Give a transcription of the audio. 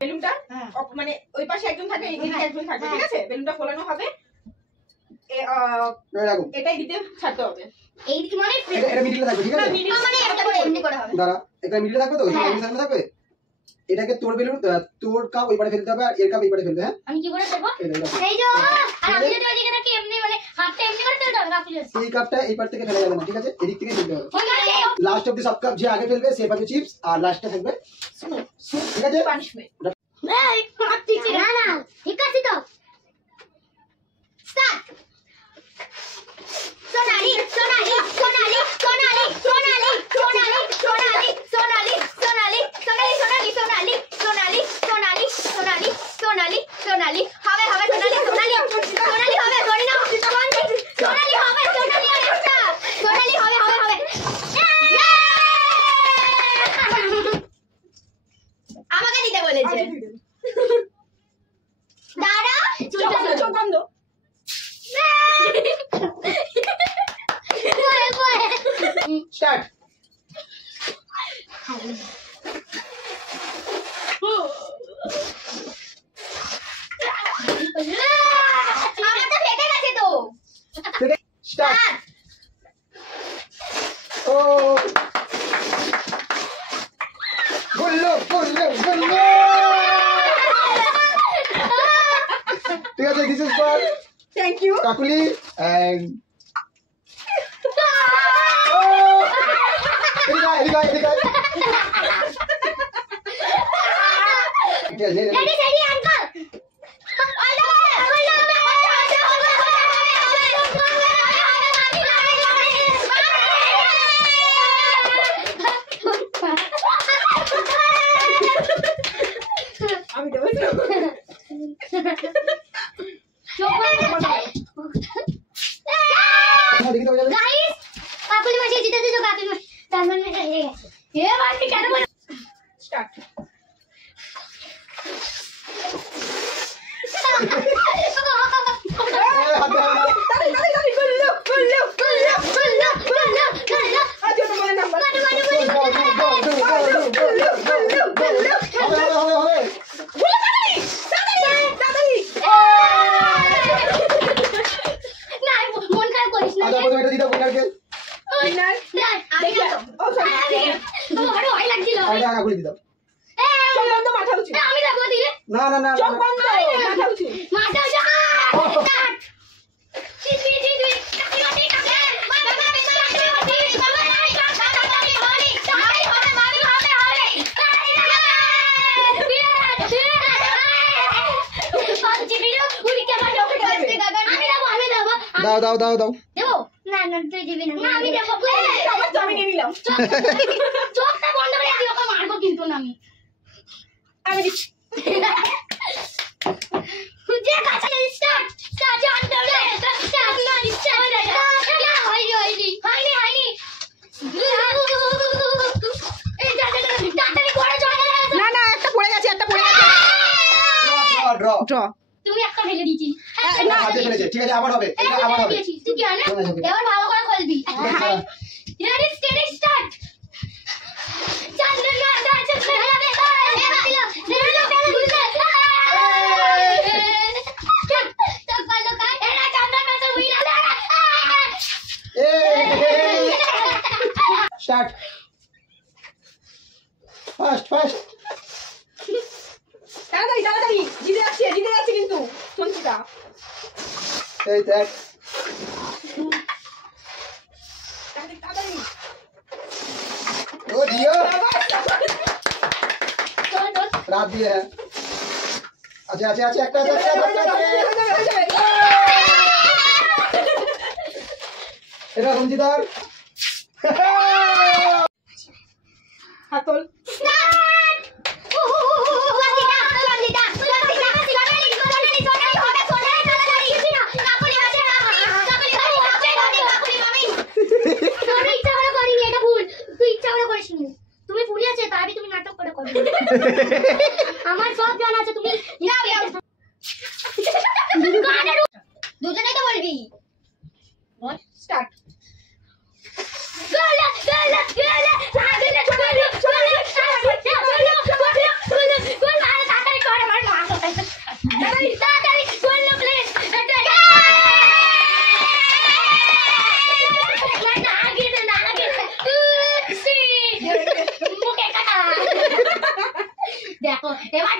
বেলুনটা মানে ওই পাশে একজন থাকবে, এইদিকে একজন থাকবে, ঠিক আছে? বেলুনটা ফোলানো হবে, এটাই দিতে ছাড়তে হবে। এই দিকে মানে এটা মিডলে থাকবে, ঠিক আছে? মিডল মানে একটা করে এমনি করে হবে। দাঁড়া, এটা মিডলে থাকবে তো, এই সামনে থাকবে। এটাকে তোর বেলুন, তোর কাপ ওই পারে ফেলতে হবে আর এর কাপ এই পারে ফেলতে, হ্যাঁ? আমি কি করে ফেলবো? এই যে আর আমি যদি ওইদিকে থাকি এমনি মানে হাতটা এমনি করে ফেলতে হবে, রাখি আছে। এই কাপটা এই পার থেকে ফেলা যাবে না, ঠিক আছে? এদিক থেকে ফেলতে হবে। লাস্ট অফ দি সব কাপ যে আগে ফেলবে সে পাবে চিপস, আর লাস্টে থাকবে স্নুপ, ঠিক আছে? পানিশমেন্ট। এই হাত দিছি না না, ঠিক আছে তো। স্টার্ট। সোনালি সোনালি সোনালি সোনালি সোনালি সোনালি সোনালি সোনালি সোনালি সোনালি সোনালি সোনালি সোনালি সোনালি সোনালি সোনালি হবে হবে সোনালি সোনালি সোনালি হবে ধরে নাও সোনালি হবে সোনালি আর একটা সোনালি হবে হবে হবে আমাকে দিতে বলেছে দাঁড়া চোখ বন্ধ স্টার্ট। আমারটা ফেটে গেছে তো। স্টার্ট। ও গুল্লু গুল্লু গুল্লু, ঠিক আছে? This is for thank you Kakuli and Ready, ready, uncle. আমি দেবো গাইস কাকুলি মাসি জিতেছে তো কাকুলি মাসি তার মানে এটা হয়ে গেছে এ বাকি কেন বল স্টার্ট না না না দাও দাও দাও দাও দেবো না না তুই দিবি না আমি দেবো আমি নিয়ে নিলাম চোখটা বন্ধ করে দিও ওকে মারবো কিন্তু না আমি দিচ্ছি যে কাছে স্টার্ট স্টার্ট জান করে স্টার্ট না স্টার্ট না হয়নি হয়নি হয়নি হয়নি এই দাঁড়ানি পড়ে চলে না না একটা পড়ে গেছে ড্র ড্র তুমি একটা ফেলে দিয়েছি না হাতে ফেলেছে, ঠিক আছে? আবার হবে, এটা আবার হবে। তুই কি জানো এবার ভালো করে খেলবি রেডি স্টেডি স্টার্ট চল না না চল স্টার্ট। ফাস্ট ফাস্ট তাড়াতাড়ি তাড়াতাড়ি জিতে যাচ্ছে কিন্তু সঞ্চিতা এই দেখ তাড়াতাড়ি ও দিও রাত দিয়ে আচ্ছা আচ্ছা আচ্ছা একটা এটা রঞ্জিতার হাতল তুমি ভুলে আছে তাই তুমি নাটক করে করবে আমার সব জানা আছে তুমি দুজনেই তো বলবি স্টার্ট দেখো এবার